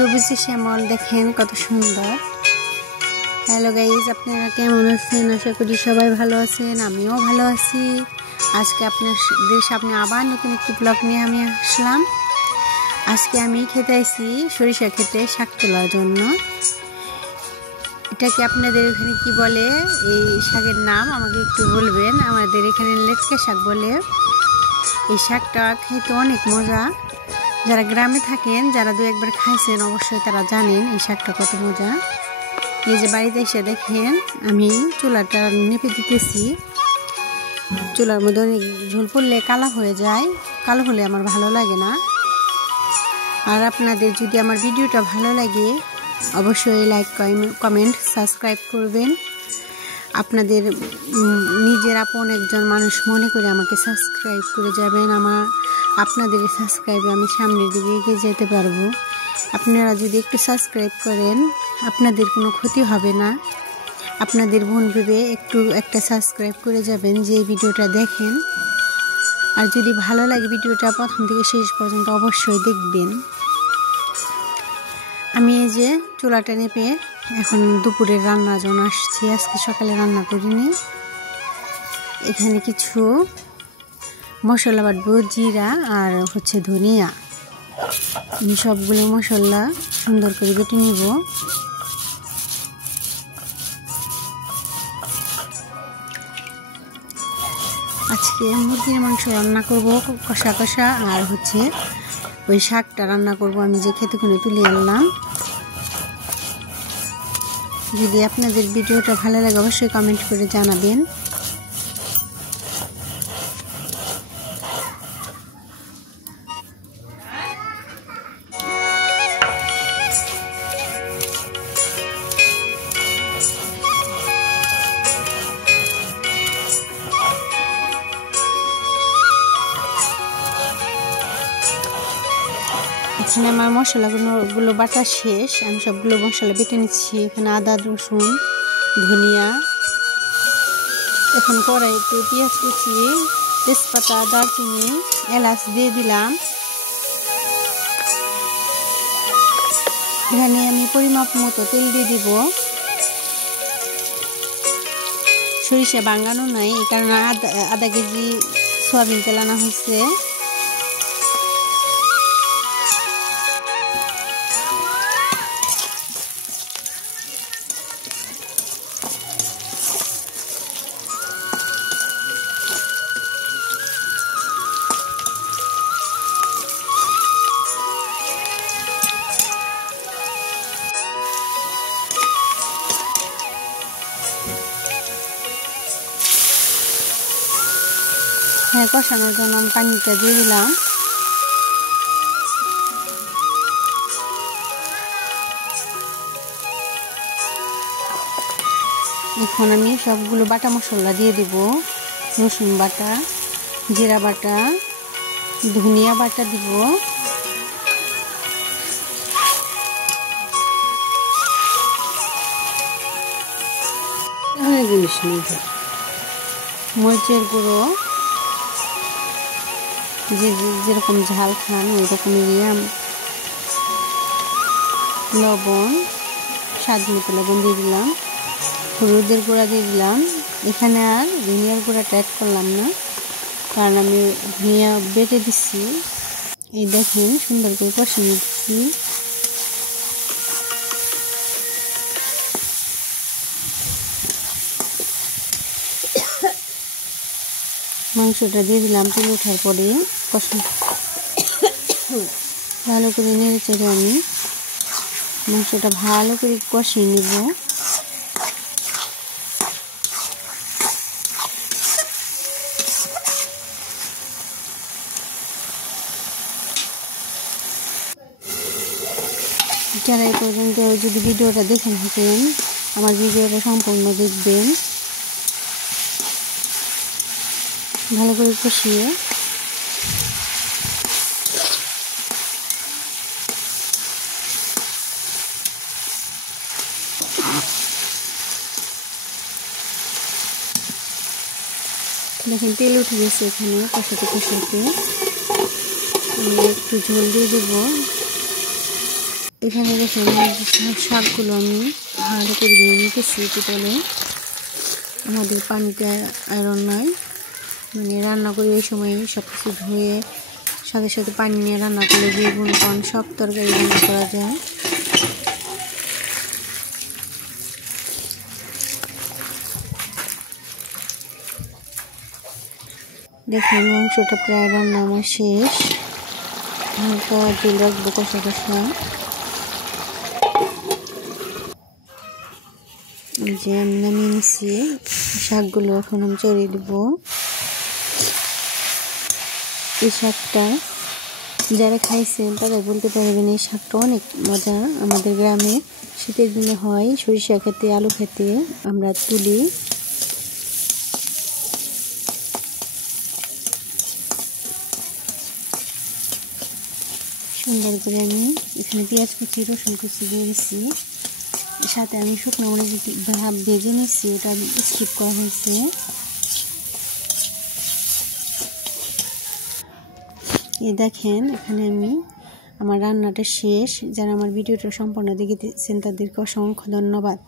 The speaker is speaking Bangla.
সবুজ শ্যামল দেখেন কত সুন্দর। হ্যালো গাইজ, আপনারা কেমন আছেন? আশা করি সবাই ভালো আছেন, আমিও ভালো আছি। আজকে আপনাদের সামনে আবার নতুন একটি ব্লগ নিয়ে আমি আসলাম। আজকে আমি খেতে আইছি সরিষা খেতে, শাক তোলার জন্য। এটাকে আপনাদের এখানে কি বলে, এই শাকের নাম আমাকে একটু বলবেন। আমাদের এখানে লেটকা শাক বলে। এই শাকটা খেতে অনেক মজা। যারা গ্রামে থাকেন, যারা দু একবার খাইছেন, অবশ্যই তারা জানেন এই শাকটা কত মজা। এই যে বাড়িতে এসে দেখেন আমি চুলাটা নেপে দিতেছি। চুলার মধ্যে অনেক ঝোল পড়লে কালো হয়ে যায়, কালো হলে আমার ভালো লাগে না। আর আপনাদের যদি আমার ভিডিওটা ভালো লাগে, অবশ্যই লাইক, কমেন্ট, সাবস্ক্রাইব করবেন। আপনাদের নিজের আপন একজন মানুষ মনে করে আমাকে সাবস্ক্রাইব করে যাবেন। আপনাদের সাবস্ক্রাইবে আমি সামনের দিকে এগিয়ে যেতে পারবো। আপনারা যদি একটু সাবস্ক্রাইব করেন, আপনাদের কোনো ক্ষতি হবে না। আপনাদের বোন ভেবে একটা সাবস্ক্রাইব করে যাবেন যে ভিডিওটা দেখেন। আর যদি ভালো লাগে ভিডিওটা প্রথম থেকে শেষ পর্যন্ত অবশ্যই দেখবেন। আমি এই যে চুলাটা নেপে এখন দুপুরের রান্নার জন্য আসছি। আজকে সকালে রান্না করিনি। এখানে কিছু মশলা বাটবো, জিরা আর ধনিয়া। আমি সবগুলো মশলা সুন্দর করে বেটে নিব। আজকে মুরগির মাংস রান্না করব কষা কষা, আর ওই শাকটা রান্না করব আমি যে খেতে করে তুলে আনলাম। যদি আপনাদের ভিডিওটা ভালো লাগে অবশ্যই কমেন্ট করে জানাবেন। এখানে আমার মশলাগুলো বাটা শেষ। আমি সবগুলো মশলা বেটে নিচ্ছি। এখানে আদা, রসুন, ধনিয়া, এখন কড়াইতে পেঁয়াজ কুচি, তেজপাতা, দারচিনি, এলাচ দিয়ে দিলাম। এখানে আমি পরিমাপ মতো তেল দিয়ে দিব। সরিষা ভাঙানো নাই, এই কারণে আধা কেজি সয়াবিন তেল আনা হয়েছে। হ্যাঁ, কষানোর জন্য আমি পানিটা দিয়ে দিলাম। এখন আমি সবগুলো বাটা মশলা দিয়ে দিব। রসুন বাটা, জিরা বাটা, ধনিয়া বাটা দিব, মরিচের গুঁড়ো, যেরকম ঝাল খান ওই রকমেরই, লবণ, স্বাদ মতো লবণ দিয়ে দিলাম, হলুদের গুঁড়া দিয়ে দিলাম। এখানে আর ধনিয়ার গুঁড়াটা অ্যাড করলাম না, কারণ আমি ধনিয়া বেটে দিচ্ছি। এই দেখেন সুন্দর করে কষিয়ে দিচ্ছি। মাংসটা দিয়ে দিলাম তেল ওঠার পরে। ভালো করে নেড়ে চেড়ে আমি মাংসটা ভালো করে কষিয়ে নিব। যারা এই পর্যন্ত যদি ভিডিওটা দেখে থাকেন, আমার ভিডিওটা সম্পূর্ণ দেখবেন। ভালো করে কষিয়ে দেখেন তেল উঠে গেছে। এখানে কষাতে কষাতে একটু ঝোল দিয়ে দেবো। এখানে দেখেন শাকগুলো আমি ভালো করে ধুয়ে নিতেছি বোতলে। আমাদের পানিতে আয়রন নয়, মানে রান্না করি ওই সময় সব কিছু ধুয়ে সাথে সাথে পানি নিয়ে রান্না করলে বেগুন কন সব তরকারি রান্না করা যায়। দেখেন মাংসটা প্রায় রান্না আমার শেষ, হালকা জল রাখবো কষা কষা। যে আমি নামিয়ে নিচ্ছি, শাকগুলো এখন আমি চড়িয়ে দেবো। এই শাকটা যারা খাইছেন তারা বলতে পারবেন এই শাকটা অনেক মজা। আমাদের গ্রামে শীতের দিনে হয়, সরিষা খেতে আলু খেতে আমরা তুলি। সুন্দর করে আমি এখানে পেঁয়াজ কুচি রসুন কুচি দিয়ে দিচ্ছি, সাথে আমি শুকনো মরিচ ভাব ভেজে নিচ্ছি, ওটা স্কিপ করা হয়েছে। এই দেখেন এখানে আমি আমার রান্নাটা শেষ। যারা আমার ভিডিওটা সম্পূর্ণ দেখেছেন তাদেরকে অসংখ্য ধন্যবাদ।